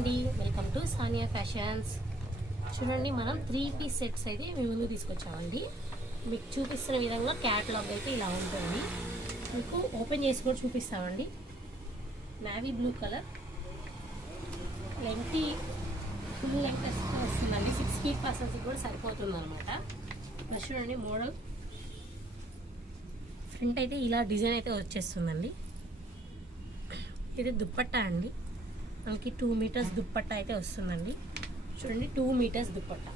అండి, welcome to Sania fashions. చూడండి, మనం 3 పీస్ సెట్స్ అయితే మీ ముందు తీసుకొచ్చామండి. మీకు చూపిస్తున్న విధంగా క్యాటలాగ్ అయితే ఇలా ఉంటుంది. మీకు ఓపెన్ చేసి కూడా చూపిస్తామండి. Navy blue colour length full length వస్తుందండి. 6 ఫీట్ పర్సన్స్కి కూడా సరిపోతుంది అనమాట. చూడండి, మోడల్ ఫ్రంట్ అయితే ఇలా డిజైన్ అయితే వచ్చేస్తుందండి. ఇది దుప్పట్టా అండి, మనకి 2 మీటర్స్ దుప్పట్టా అయితే వస్తుందండి. చూడండి, 2 మీటర్స్ దుప్పట్టా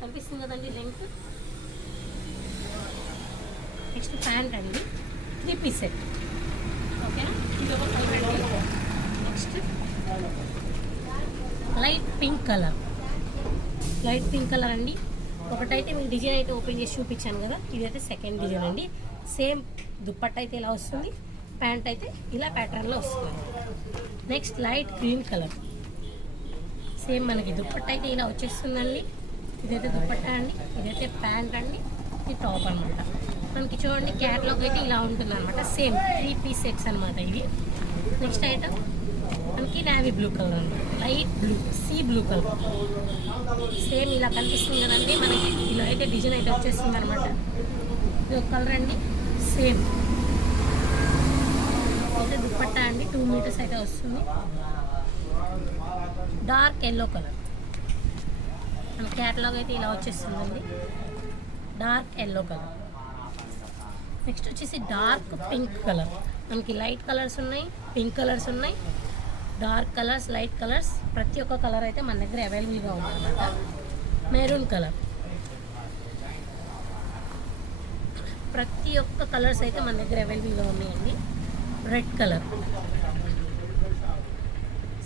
కనిపిస్తుంది కదండి లెంగ్త్. నెక్స్ట్ ప్యాంట్ అండి, 3 పీస్ సెట్. ఓకేనా, ఇది ఒక కలర్ అండి. నెక్స్ట్ లైట్ పింక్ కలర్ అండి. ఒకటైతే మీకు డిజైన్ అయితే ఓపెన్ చేసి చూపించాను కదా, ఇదైతే సెకండ్ డిజైన్ అండి. సేమ్ దుప్పట్టా అయితే ఇలా వస్తుంది, ప్యాంట్ అయితే ఇలా ప్యాటర్న్లో వస్తుంది. Next light green colour, same మనకి దుప్పట్టా అయితే ఇలా వచ్చేస్తుందండి. ఇదైతే దుప్పట్టా అండి, ఇదైతే ప్యాంట్ అండి, ఇది టాప్ అనమాట. మనకి చూడండి క్యాట్లాగ్ అయితే ఇలా ఉంటుంది అనమాట. సేమ్ 3 పీస్ సెట్స్ అనమాట ఇవి. నెక్స్ట్ ఐటమ్ మనకి నావీ బ్లూ కలర్ అండి, light blue, sea blue colour. Same ఇలా కనిపిస్తుంది కదండి, మనకి ఇలా అయితే డిజైన్ అయితే వచ్చేస్తుంది అనమాట. ఇది ఒక కలర్ అండి. సేమ్ అయితే దుప్పట్టా అండి, 2 మీటర్స్ అయితే వస్తుంది. డార్క్ ఎల్లో కలర్, మన క్యాటలాగ్ అయితే ఇలా వచ్చేస్తుందండి. Dark yellow colour. నెక్స్ట్ వచ్చేసి డార్క్ పింక్ కలర్. మనకి లైట్ కలర్స్ ఉన్నాయి, పింక్ కలర్స్ ఉన్నాయి, డార్క్ కలర్స్, లైట్ కలర్స్, ప్రతి ఒక్క కలర్ అయితే మన దగ్గర అవైలబుల్గా ఉందన్నమాట. మెరూన్ కలర్, ప్రతి ఒక్క కలర్స్ అయితే మన దగ్గర అవైలబుల్గా ఉన్నాయండి. రెడ్ కలర్,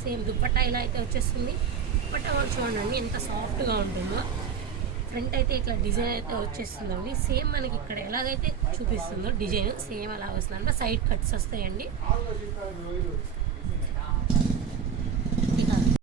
సేమ్ దుప్పట్టా ఇలా అయితే వచ్చేస్తుంది. దుప్పట్టా కూడా చూడండి ఎంత సాఫ్ట్గా ఉంటుందో. ఫ్రంట్ అయితే ఇట్లా డిజైన్ అయితే వచ్చేస్తుందండి. సేమ్ మనకి ఇక్కడ ఎలాగైతే చూపిస్తుందో డిజైన్ సేమ్ అలా వస్తుందంటే సైడ్ కట్స్ వస్తాయండి.